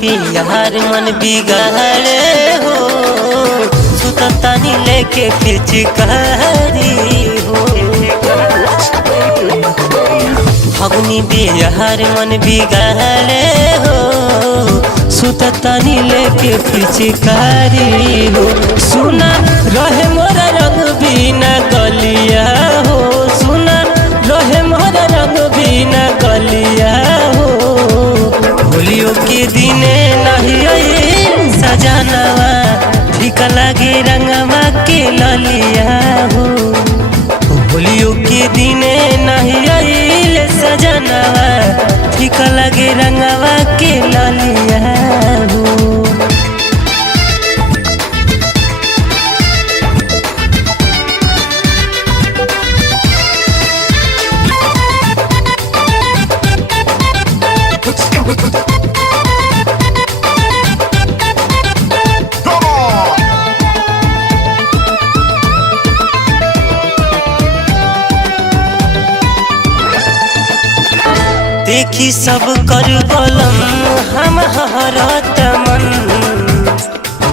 के यार मन बिगाड़े हो, सुततानी लेके पिचकारी हो। फगुनी बिहार मन बिगाड़े हो, सुततानी लेके पिचकारी हो। सुना रहे मोरा रंग बिना गलिया हो, सुना रहे मोरा रंग बिना गलिया हो। होलियों के दिने नहीं सजनवा, ठीक लगे रंगवा के ललिया हो। होलियों के दिने नहीं सजनवा, ठीक लगे रंगवा के ललिया हो। देखी सब कर बलम हमारत मन,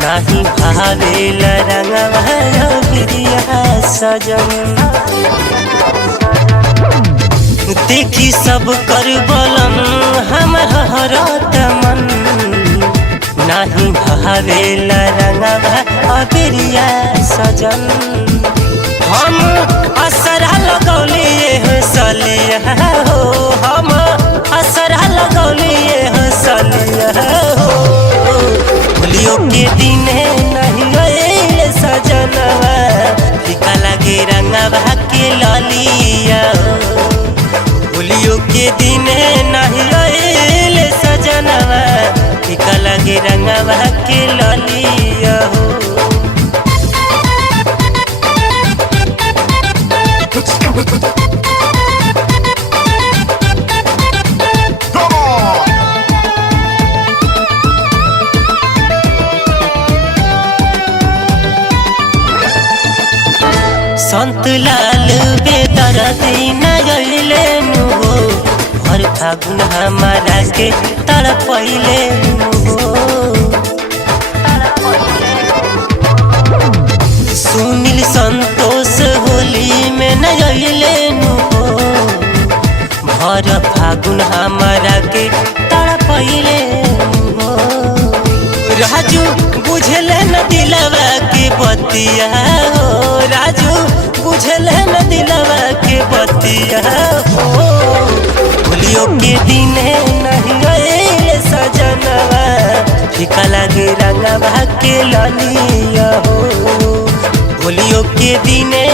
नाही भावेल रंगवा बिरिया सजन। देखी सब कर बलम हमारत मन, नाही भावेल रंगवा बिरिया सजन। हम असरा लगौलिए सलिया हो, हम असरा लगौलिए सलिया हो। होलियों के दिने नहीं गए सजनवा, फीका लगे रंगवा के ललिया हो। होलियों के दिने नहीं गए सजनवा, फीका लगे रंगवा के ललिया हो। संत लाल बेदर्दी नगले हो, हर फागुन हमारा के तड़पैले हो। सुनील संतोष होली में नगले हो, हर फागुन हमारा के तड़पैले हो। राजू बुझले न दिलवा के बतिया हो, राजू बुझले न दिलवा के बतिया हो। होलियों के दिने नहीं गए सजनवा, फीका लगे रंगवा के ललिया हो। होलियों के दिने